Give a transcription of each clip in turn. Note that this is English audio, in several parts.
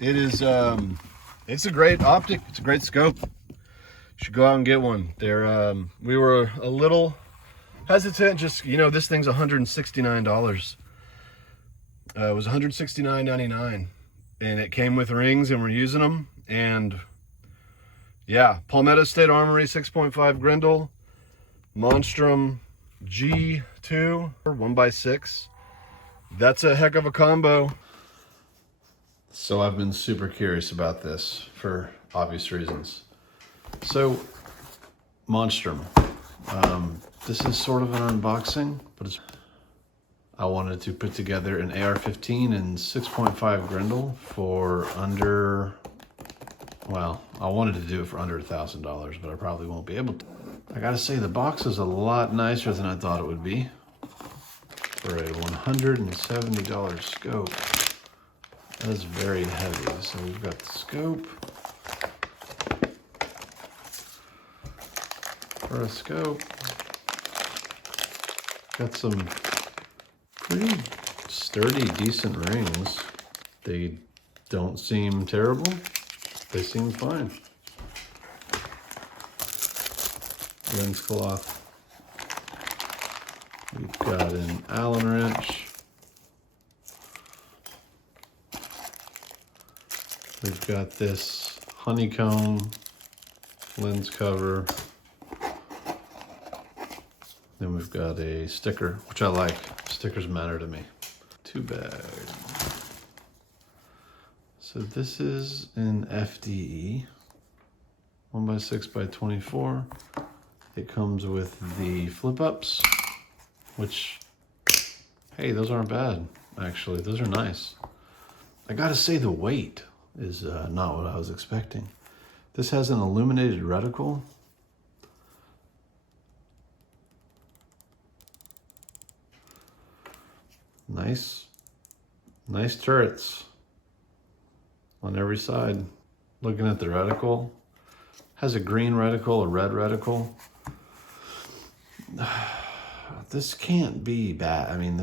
It is, it's a great optic. It's a great scope. You should go out and get one. We were a little hesitant. Just, you know, this thing's $169. It was $169.99, and it came with rings, and we're using them. And yeah, Palmetto State Armory 6.5 Grendel, Monstrum G2 1x6. That's a heck of a combo. So I've been super curious about this for obvious reasons. So Monstrum, this is sort of an unboxing, but I wanted to put together an AR-15 and 6.5 Grendel for under, well, I wanted to do it for under $1,000, but I probably won't be able to. I gotta say, the box is a lot nicer than I thought it would be for a $170 scope. That is very heavy. So we've got the scope. For a scope, got some pretty sturdy, decent rings. They don't seem terrible. They seem fine. Lens cloth. We've got an Allen wrench. We've got this honeycomb lens cover. Then we've got a sticker, which I like. Stickers matter to me. 2 bags. So this is an FDE, 1x6x24. It comes with the flip-ups, which, hey, those aren't bad, actually. Those are nice. I gotta say, the weight is not what I was expecting. This has an illuminated reticle. Nice turrets on every side. Looking at the reticle, has a green reticle, a red reticle. This can't be bad. I mean,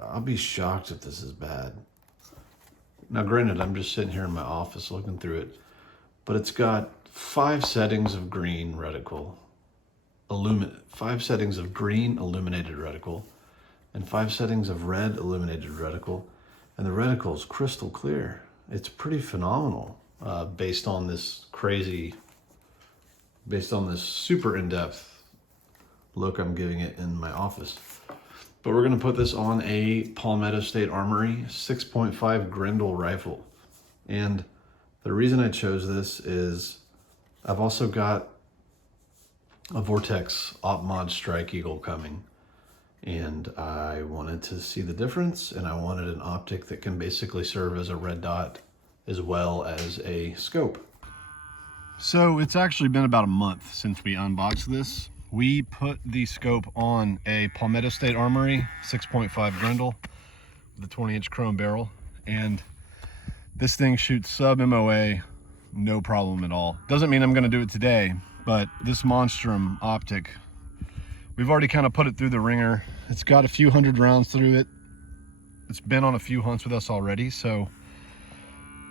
I'll be shocked if this is bad. Now, granted, I'm just sitting here in my office looking through it, but it's got 5 settings of green reticle, 5 settings of green illuminated reticle, and 5 settings of red illuminated reticle, and the reticle is crystal clear. It's pretty phenomenal based on this super in-depth look I'm giving it in my office. But we're gonna put this on a Palmetto State Armory 6.5 Grendel rifle. And the reason I chose this is I've also got a Vortex Op Mod Strike Eagle coming. And I wanted to see the difference, and I wanted an optic that can basically serve as a red dot as well as a scope. So it's actually been about a month since we unboxed this. We put the scope on a Palmetto State Armory 6.5 Grendel with a 20-inch chrome barrel, and this thing shoots sub MOA, no problem at all. Doesn't mean I'm gonna do it today, but this Monstrum optic, we've already kind of put it through the ringer. It's got a few hundred rounds through it. It's been on a few hunts with us already, so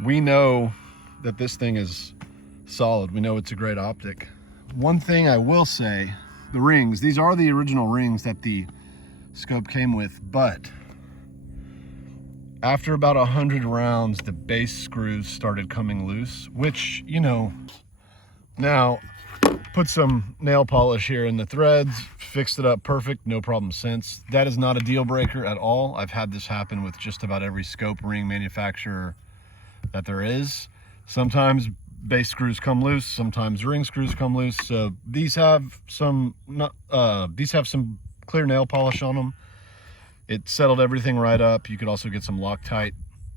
we know that this thing is solid. We know it's a great optic. One thing I will say, the rings, these are the original rings that the scope came with, but after about 100 rounds, the base screws started coming loose, which, you know, now put some nail polish here in the threads, fixed it up perfect, no problem since. That is not a deal breaker at all. I've had this happen with just about every scope ring manufacturer that there is. Sometimes base screws come loose, sometimes ring screws come loose. So these have some clear nail polish on them. It settled everything right up. You could also get some Loctite.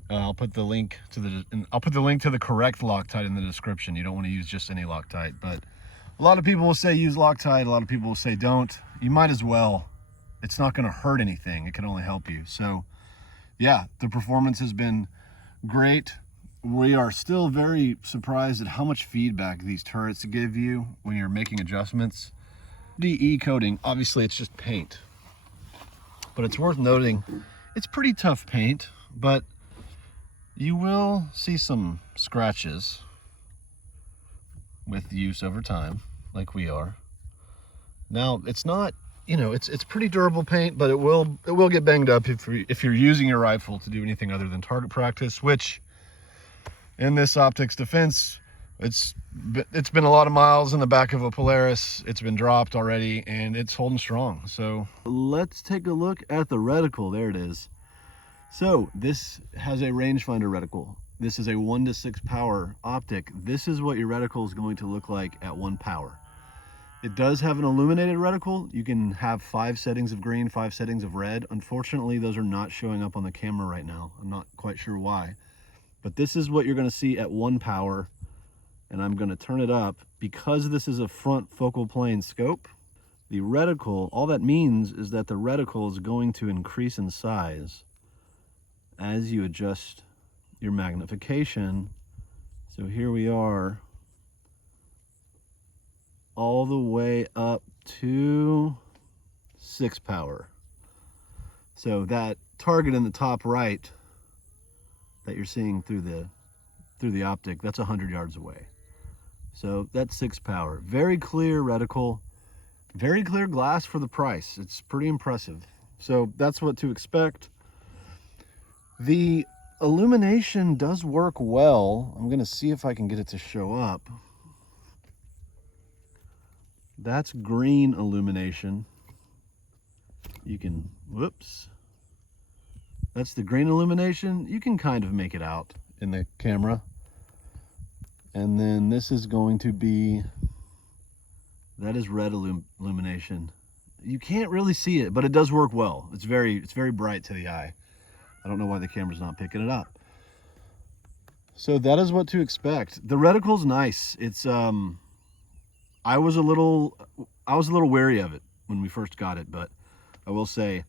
I'll put the link to the correct Loctite in the description. You don't want to use just any Loctite, but a lot of people will say use Loctite. A lot of people will say don't. You might as well. It's not going to hurt anything. It can only help you. So yeah, the performance has been great. We are still very surprised at how much feedback these turrets give you when you're making adjustments. DE coating, obviously it's just paint, but it's worth noting it's pretty tough paint, but You will see some scratches with use over time, like we are. Now, it's not, you know, it's pretty durable paint, but it will get banged up if you're using your rifle to do anything other than target practice, which in this optics defense, it's been a lot of miles in the back of a Polaris. It's been dropped already and it's holding strong. So let's take a look at the reticle. There it is. So this has a rangefinder reticle. This is a 1 to 6 power optic. This is what your reticle is going to look like at 1 power. It does have an illuminated reticle. You can have 5 settings of green, 5 settings of red. Unfortunately, those are not showing up on the camera right now. I'm not quite sure why. But this is what you're going to see at 1 power. And I'm going to turn it up. Because this is a front focal plane scope, the reticle, all that means is that the reticle is going to increase in size as you adjust your magnification. So here we are, all the way up to 6 power. So that target in the top right that you're seeing through the optic, that's 100 yards away. So that's 6 power. Very clear reticle, very clear glass for the price. It's pretty impressive. So that's what to expect. The illumination does work well. I'm gonna see if I can get it to show up. That's green illumination. You can, whoops. That's the green illumination. You can kind of make it out in the camera. And then this is going to be, that is red illumination. You can't really see it, but it does work well. It's very bright to the eye. I don't know why the camera's not picking it up. So that is what to expect. The reticle's nice. It's I was a little wary of it when we first got it, but I will say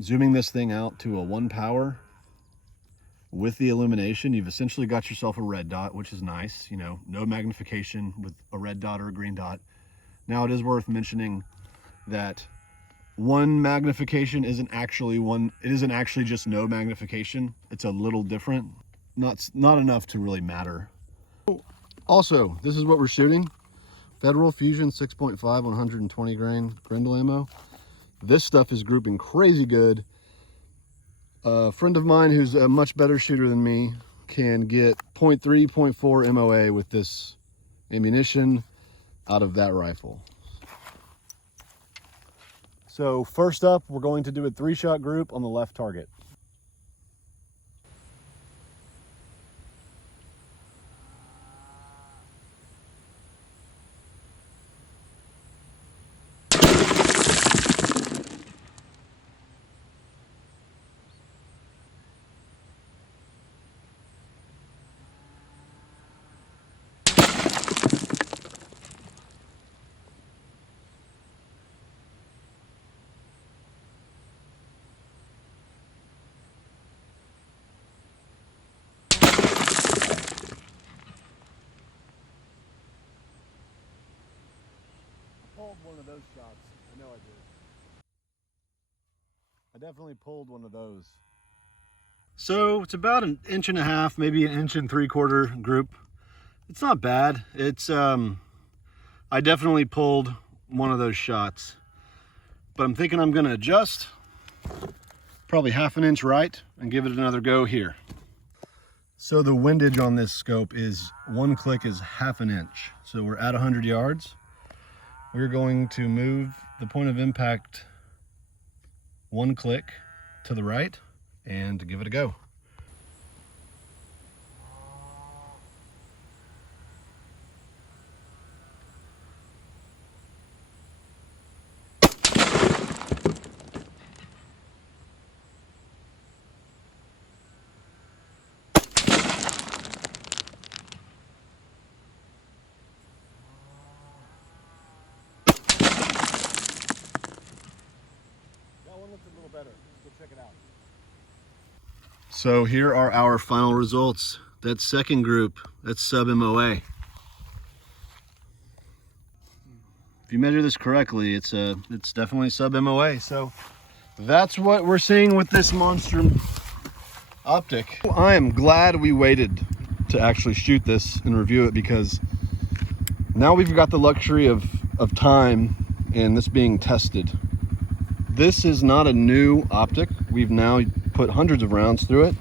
zooming this thing out to a 1 power with the illumination, you've essentially got yourself a red dot, which is nice. You know, no magnification with a red dot or a green dot. Now it is worth mentioning that one magnification isn't actually just no magnification. It's a little different. Not enough to really matter. Also, this is what we're shooting. Federal Fusion 6.5 120 grain Grendel ammo. This stuff is grouping crazy good. A friend of mine who's a much better shooter than me can get 0.3, 0.4 MOA with this ammunition out of that rifle. So first up, we're going to do a 3-shot group on the left target. Pulled one of those shots. I know I did. I definitely pulled one of those. So it's about 1.5 inches, maybe 1.75 inches group. It's not bad. It's I definitely pulled one of those shots, but I'm thinking I'm gonna adjust probably 1/2 inch right and give it another go here. So the windage on this scope is 1 click is 1/2 inch. So we're at 100 yards. We're going to move the point of impact 1 click to the right and give it a go. Better. Let's go check it out. So here are our final results. That second group, that's sub MOA. If you measure this correctly, it's definitely sub MOA. So that's what we're seeing with this Monstrum optic. I am glad we waited to actually shoot this and review it, because now we've got the luxury of time and this being tested. This is not a new optic. We've now put hundreds of rounds through it.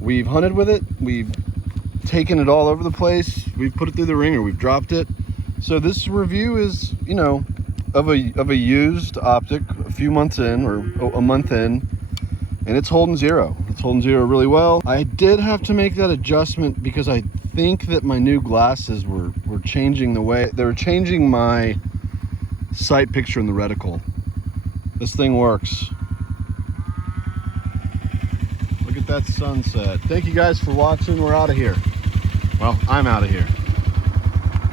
We've hunted with it. We've taken it all over the place. We've put it through the ringer. We've dropped it. So this review is, you know, of a used optic, a few months in, or a month in, and it's holding zero. It's holding zero really well. I did have to make that adjustment because I think that my new glasses were changing the way, they were changing my sight picture in the reticle. This thing works. Look at that sunset. Thank you guys for watching. We're out of here. Well, I'm out of here.